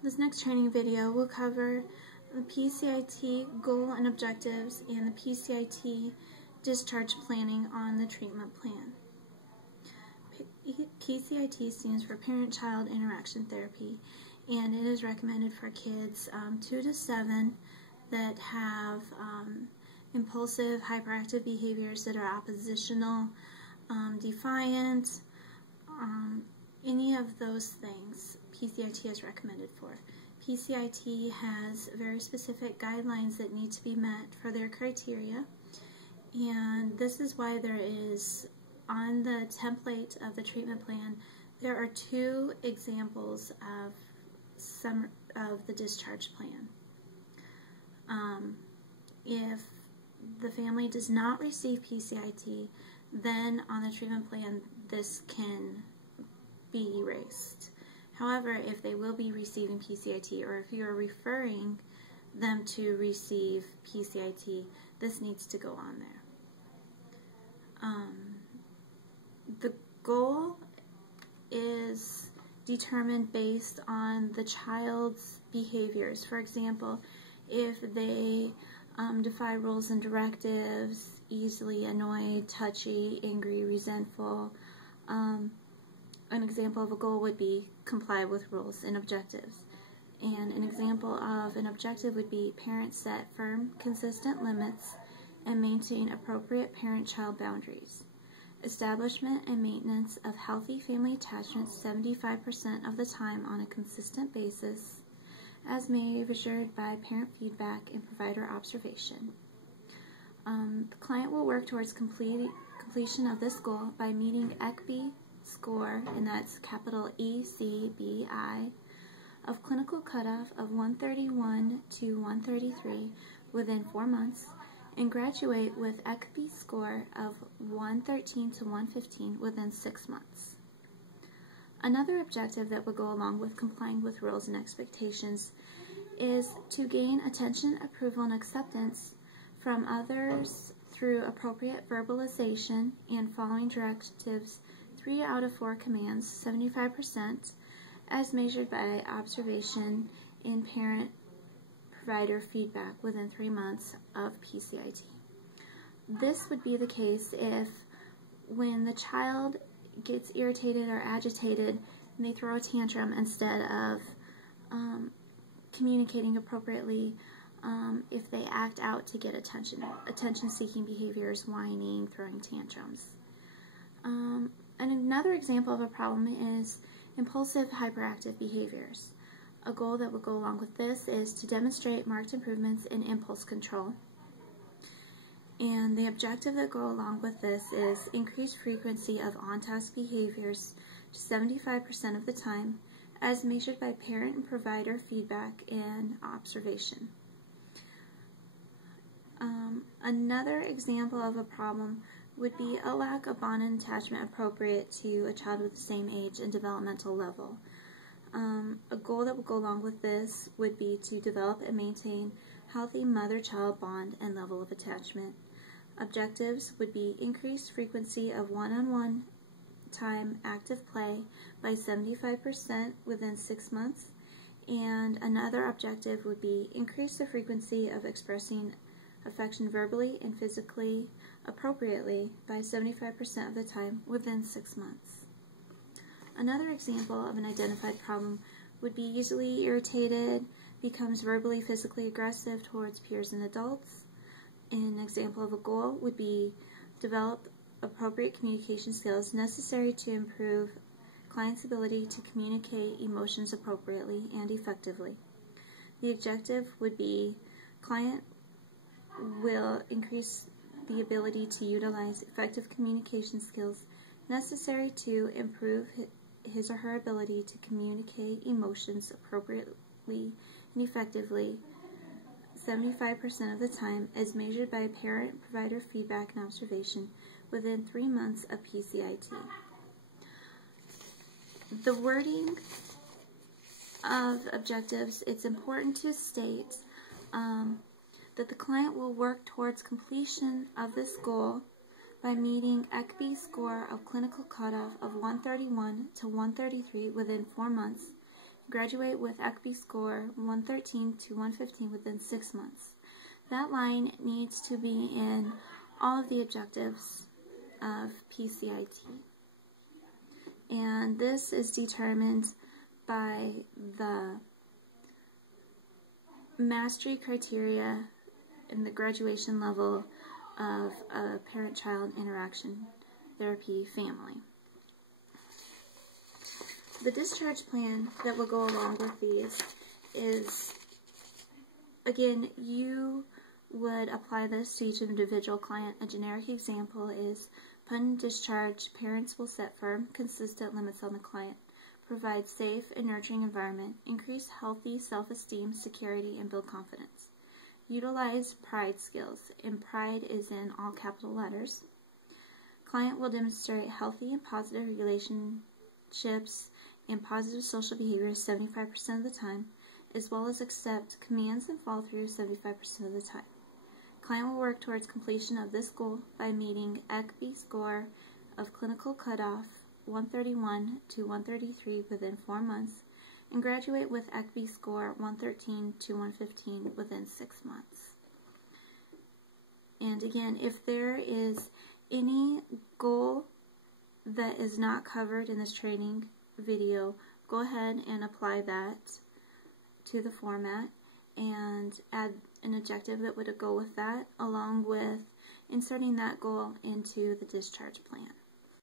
This next training video will cover the PCIT goal and objectives and the PCIT discharge planning on the treatment plan. PCIT stands for Parent-Child Interaction Therapy, and it is recommended for kids 2 to 7 that have impulsive, hyperactive behaviors that are oppositional, defiant, any of those things PCIT is recommended for. PCIT has very specific guidelines that need to be met for their criteria, and this is why there is, on the template of the treatment plan, there are 2 examples of the discharge plan. If the family does not receive PCIT, then on the treatment plan this can be erased. However, if they will be receiving PCIT, or if you are referring them to receive PCIT, this needs to go on there. The goal is determined based on the child's behaviors. For example, if they defy rules and directives, easily annoyed, touchy, angry, resentful. An example of a goal would be comply with rules and objectives. And an example of an objective would be parents set firm, consistent limits and maintain appropriate parent-child boundaries. Establishment and maintenance of healthy family attachments 75% of the time on a consistent basis, as measured by parent feedback and provider observation. The client will work towards completion of this goal by meeting ECBI score, and that's capital ECBI, of clinical cutoff of 131 to 133 within 4 months, and graduate with ECBI score of 113 to 115 within 6 months. Another objective that will go along with complying with rules and expectations is to gain attention, approval, and acceptance from others through appropriate verbalization and following directives 3 out of 4 commands, 75%, as measured by observation in parent-provider feedback within 3 months of PCIT. This would be the case if, when the child gets irritated or agitated and they throw a tantrum, instead of communicating appropriately, if they act out to get attention-seeking behaviors, whining, throwing tantrums. And another example of a problem is impulsive, hyperactive behaviors. A goal that will go along with this is to demonstrate marked improvements in impulse control. And the objective that go along with this is increased frequency of on-task behaviors to 75% of the time, as measured by parent and provider feedback and observation. Another example of a problem would be a lack of bond and attachment appropriate to a child with the same age and developmental level. A goal that would go along with this would be to develop and maintain healthy mother-child bond and level of attachment. Objectives would be increased frequency of one-on-one time active play by 75% within 6 months, and another objective would be increase the frequency of expressing affection verbally and physically appropriately by 75% of the time within 6 months. Another example of an identified problem would be easily irritated, becomes verbally, physically aggressive towards peers and adults. An example of a goal would be develop appropriate communication skills necessary to improve client's ability to communicate emotions appropriately and effectively. The objective would be client will increase the ability to utilize effective communication skills necessary to improve his or her ability to communicate emotions appropriately and effectively 75% of the time, as measured by parent-provider feedback and observation within 3 months of PCIT. The wording of objectives, it's important to state that the client will work towards completion of this goal by meeting ECBI score of clinical cutoff of 131 to 133 within 4 months, Graduate with ECB score 113 to 115 within 6 months. That line needs to be in all of the objectives of PCIT. And this is determined by the mastery criteria in the graduation level of a parent-child interaction therapy family. The discharge plan that will go along with these is, again, you would apply this to each individual client. A generic example is, upon discharge, parents will set firm, consistent limits on the client, provide safe and nurturing environment, increase healthy self-esteem, security, and build confidence. Utilize pride skills, and pride is in all capital letters. Client will demonstrate healthy and positive relationships and positive social behaviors 75% of the time, as well as accept commands and follow through 75% of the time. Client will work towards completion of this goal by meeting ECB score of clinical cutoff 131 to 133 within 4 months, and graduate with ECB score 113 to 115 within 6 months. And again, if there is any goal that is not covered in this training video, go ahead and apply that to the format and add an objective that would go with that, along with inserting that goal into the discharge plan.